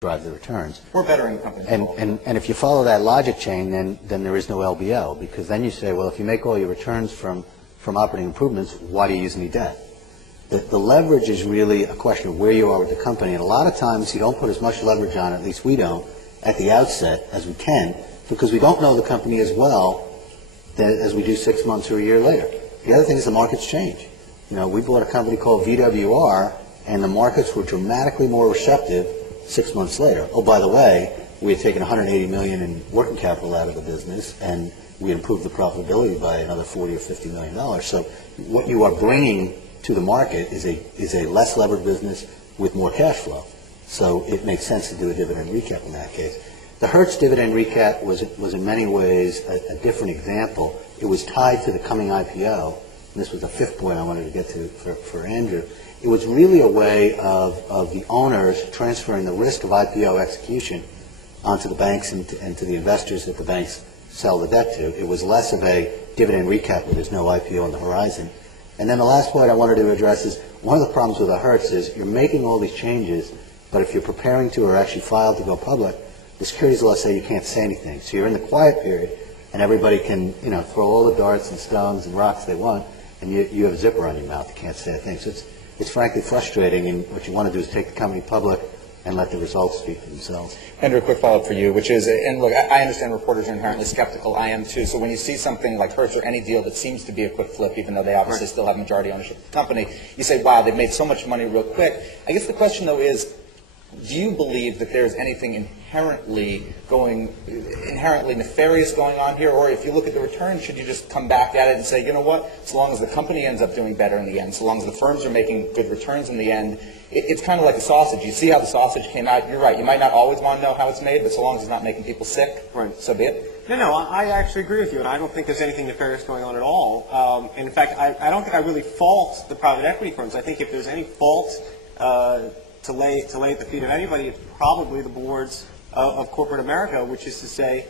drive the returns. Or bettering the company. And if you follow that logic chain, then there is no LBO, because then you say, well, if you make all your returns from operating improvements, why do you use any debt? The leverage is really a question of where you are with the company, and a lot of times you don't put as much leverage on, at least we don't, at the outset as we can, because we don't know the company as well as we do 6 months or a year later. The other thing is the markets change. We bought a company called VWR, and the markets were dramatically more receptive 6 months later. Oh, by the way, we had taken $180 million in working capital out of the business, and we improved the profitability by another $40 or $50 million. So what you are bringing to the market is a less levered business with more cash flow. So it makes sense to do a dividend recap in that case. The Hertz dividend recap was in many ways a different example. It was tied to the coming IPO, and this was the fifth point I wanted to get to for Andrew. It was really a way of the owners transferring the risk of IPO execution onto the banks and to the investors that the banks sell the debt to. It was less of a dividend recap where there's no IPO on the horizon. And then the last point I wanted to address is one of the problems with the Hertz is you're making all these changes, but if you're preparing to or actually filed to go public, the securities laws say you can't say anything. So you're in the quiet period, and everybody can throw all the darts and stones and rocks they want, and you have a zipper on your mouth. You can't say a thing. So it's frankly frustrating, and what you want to do is take the company public and let the results speak for themselves. Andrew, a quick follow-up for you, which is, and look, I understand reporters are inherently skeptical. I am too. So when you see something like Hertz or any deal that seems to be a quick flip, even though they obviously still have majority ownership of the company, you say, wow, they've made so much money real quick. I guess the question, though, is, do you believe that there's anything inherently nefarious going on here? Or if you look at the return, should you just come back at it and say, you know what, so long as the company ends up doing better in the end, so long as the firms are making good returns in the end, it's kind of like a sausage. You see how the sausage came out. You're right. You might not always want to know how it's made, but so long as it's not making people sick, so be it. No, I actually agree with you, and I don't think there's anything nefarious going on at all. And in fact, I don't think I really fault the private equity firms. I think if there's any fault to lay at the feet of anybody, it's probably the boards of corporate America, which is to say,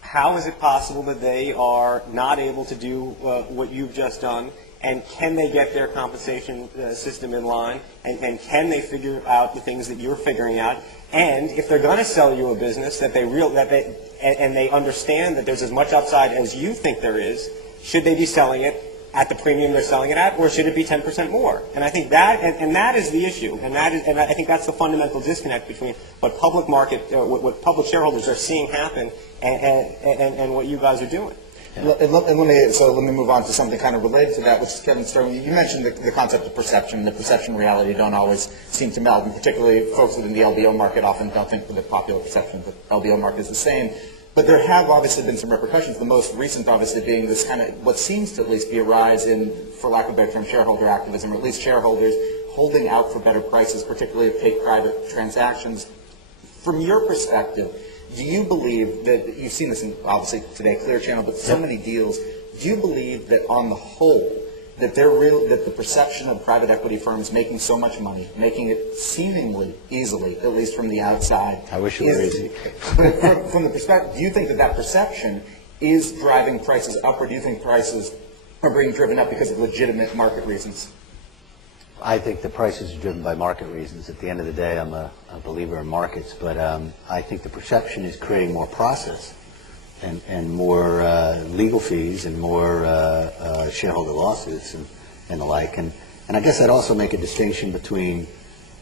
how is it possible that they are not able to do what you've just done? And can they get their compensation system in line? And can they figure out the things that you're figuring out? And if they're going to sell you a business and they understand that there's as much upside as you think there is, should they be selling it at the premium they're selling it at, or should it be 10% more? And I think that is the issue, and I think that's the fundamental disconnect between what public market, what public shareholders are seeing happen, and what you guys are doing. And let me move on to something kind of related to that, which is Kevin Sterling. You mentioned the concept of perception. The perception and reality don't always seem to meld, and particularly folks within the LBO market often don't think that the popular perception of the LBO market is the same. But there have obviously been some repercussions, the most recent obviously being this kind of what seems to at least be a rise in, for lack of a better term, shareholder activism, or at least shareholders holding out for better prices, particularly of take-private transactions. From your perspective, do you believe that, you've seen this in, obviously today, Clear Channel, but so many deals, do you believe that on the whole, that that the perception of private equity firms making so much money, making it seemingly easily, at least from the outside. I wish it were easy. From the perspective, do you think that perception is driving prices up, or do you think prices are being driven up because of legitimate market reasons? I think the prices are driven by market reasons. At the end of the day, I'm a believer in markets, but I think the perception is creating more process and more legal fees and more shareholder lawsuits and the like. And I guess I'd also make a distinction between,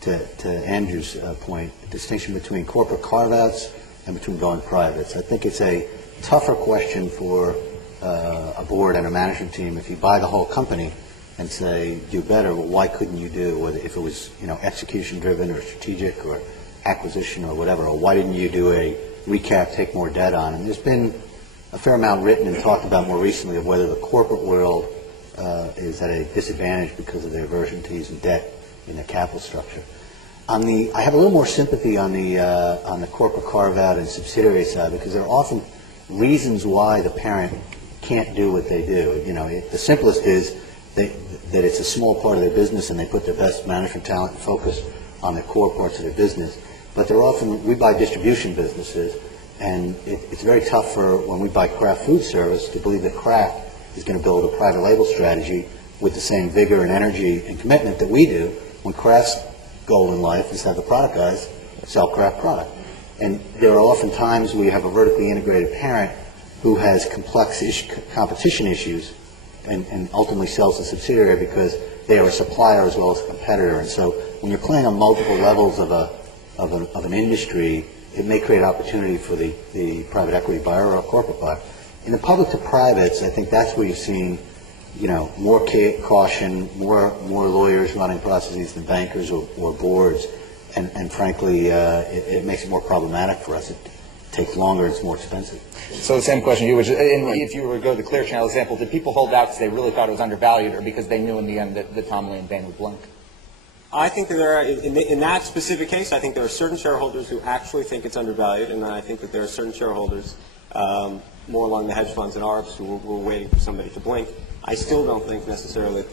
to Andrew's point, a distinction between corporate carve-outs and between going private. So I think it's a tougher question for a board and a management team if you buy the whole company and say, do better, well, why couldn't you do, whether if it was execution driven or strategic or acquisition or whatever, or why didn't you do a recap, take more debt on? And there's been a fair amount written and talked about more recently of whether the corporate world is at a disadvantage because of their aversion to using debt in their capital structure. I have a little more sympathy on the corporate carve-out and subsidiary side, because there are often reasons why the parent can't do what they do. The simplest is that it's a small part of their business and they put their best management talent and focus on the core parts of their business. But they're often, we buy distribution businesses, and it's very tough for, when we buy Kraft Food Service, to believe that Kraft is going to build a private label strategy with the same vigor and energy and commitment that we do, when Kraft's goal in life is to have the product guys sell-craft product. And there are often times where you have a vertically integrated parent who has complex competition issues and ultimately sells the subsidiary because they are a supplier as well as a competitor. And so when you're playing on multiple levels of an industry, it may create opportunity for the private equity buyer or a corporate buyer. In the public to privates, I think that's where you've seen, more caution, more lawyers running processes than bankers or boards, and frankly, it makes it more problematic for us. It takes longer, it's more expensive. So the same question to you, which, if you were to go to the Clear Channel example, did people hold out because they really thought it was undervalued, or because they knew in the end that Tom Lee and Bain would blink? I think that there are, in that specific case, I think there are certain shareholders who actually think it's undervalued, and I think that there are certain shareholders, more along the hedge funds and ARBs, who were waiting for somebody to blink. I still don't think necessarily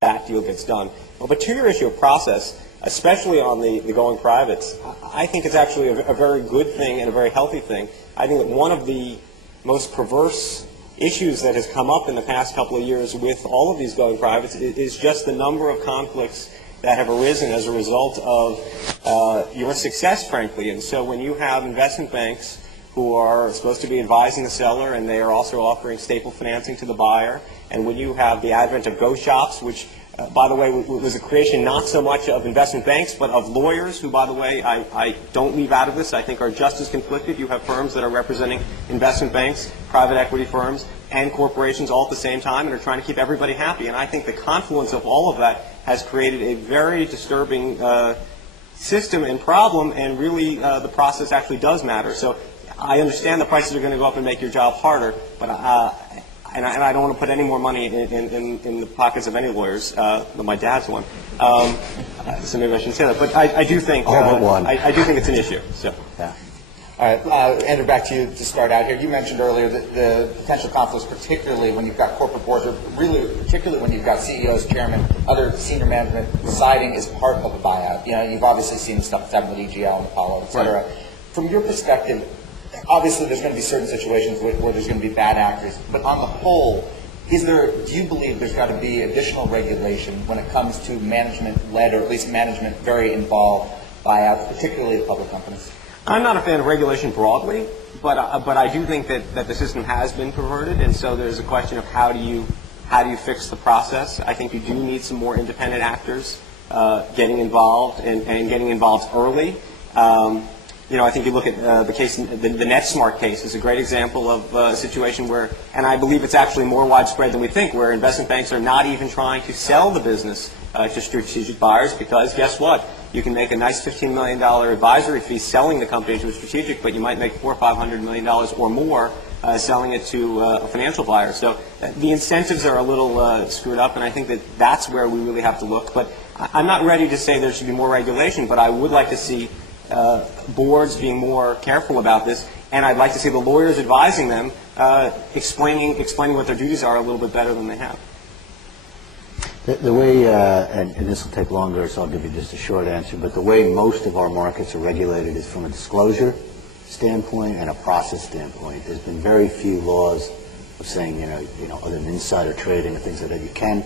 that deal gets done. But to your issue of process, especially on the going privates, I think it's actually a very good thing and a very healthy thing. I think that one of the most perverse issues that has come up in the past couple of years with all of these going privates is just the number of conflicts that have arisen as a result of your success, frankly. And so when you have investment banks who are supposed to be advising the seller and they are also offering staple financing to the buyer, and when you have the advent of go shops, which by the way, was a creation not so much of investment banks, but of lawyers who, by the way, I don't leave out of this, I think are just as conflicted. You have firms that are representing investment banks, private equity firms, and corporations all at the same time and are trying to keep everybody happy. And I think the confluence of all of that has created a very disturbing system and problem, and really the process actually does matter. So I understand the prices are going to go up and make your job harder, but and I don't want to put any more money in the pockets of any lawyers than my dad's one. So maybe I shouldn't say that. But I do think I do think it's an issue. So. Yeah. All right, Andrew, back to you to start out here. You mentioned earlier that the potential conflicts, particularly when you've got corporate boards, or really particularly when you've got CEOs, chairmen, other senior management residing as part of a buyout. You've obviously seen stuff that's happened with EGL and Apollo, et cetera. Right. From your perspective, obviously there's going to be certain situations where there's going to be bad actors, but on the whole, do you believe there's got to be additional regulation when it comes to management-led, or at least management very involved buyouts, particularly of public companies? I'm not a fan of regulation broadly, but I do think that the system has been perverted, and so there's a question of how do you fix the process. I think you do need some more independent actors getting involved and getting involved early. I think you look at the case, the NetSmart case is a great example of a situation where, and I believe it's actually more widespread than we think, where investment banks are not even trying to sell the business to strategic buyers, because guess what? You can make a nice $15 million advisory fee selling the company to a strategic, but you might make $400 or $500 million or more selling it to a financial buyer. So the incentives are a little screwed up, and I think that's where we really have to look. But I'm not ready to say there should be more regulation, but I would like to see boards being more careful about this, and I'd like to see the lawyers advising them explaining what their duties are a little bit better than they have. The way, and this will take longer, so I'll give you just a short answer, but the way most of our markets are regulated is from a disclosure standpoint and a process standpoint. There's been very few laws of saying, other than insider trading and things like that, you can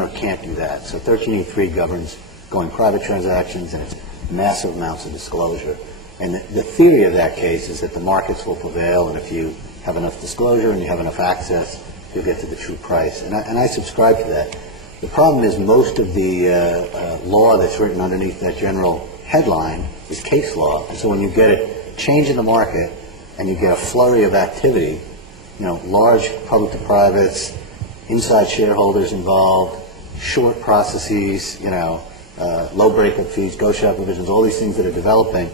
or can't do that. So 1383 governs going private transactions, and it's massive amounts of disclosure. And the theory of that case is that the markets will prevail, and if you have enough disclosure and you have enough access, you'll get to the true price. And I subscribe to that. The problem is most of the law that's written underneath that general headline is case law. And so when you get a change in the market and you get a flurry of activity, large public to privates, inside shareholders involved, short processes, low breakup fees, go shop provisions, all these things that are developing,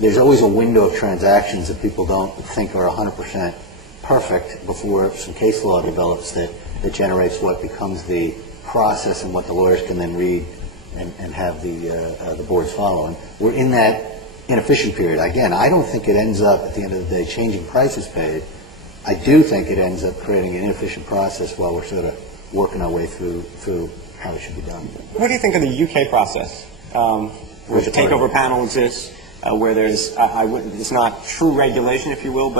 there's always a window of transactions that people don't think are 100% perfect before some case law develops that generates what becomes the process and what the lawyers can then read and have the boards follow. And we're in that inefficient period. Again, I don't think it ends up, at the end of the day, changing prices paid. I do think it ends up creating an inefficient process while we're sort of working our way through how it should be done. What do you think of the UK process, where the takeover panel exists, where there's, it's not true regulation, if you will, but